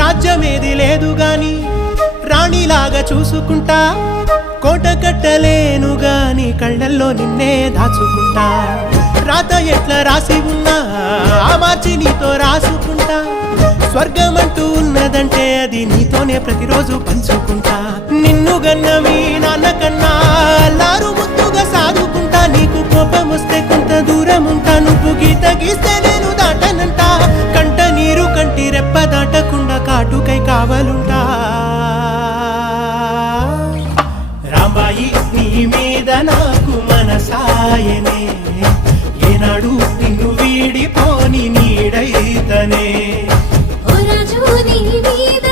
రాజ్యమేది లేదు గాని రాణిలాగా చూసుకుంటా, కోట కట్టలేను గాని కళ్ళల్లో నిన్నే దాచుకుంటా. రాత ఎట్లా రాసి ఉన్నా ఆ మార్చి నీతో రాసుకుంటా. స్వర్గమంటూ ఉన్నదంటే అది నీతోనే ప్రతిరోజు పంచుకుంటా. నిన్ను గన్న మీ నాన్న కన్నా లారు ముద్దుగా సాదుకుంటా. నీకు కోపం వస్తే కొంత దూరం ఉంటా, నువ్వు గీత గీస్తే నేను దాటనంట. కంట నీరు కంటి రెప్ప దాటకుండా కాటుకై కావలుంటా. రాంబాయి నీ మీద నాకు మనసాయనే, ఏనాడు నిన్ను వీడిపోని నీడైతనే. ఓ రాజు నీ మీద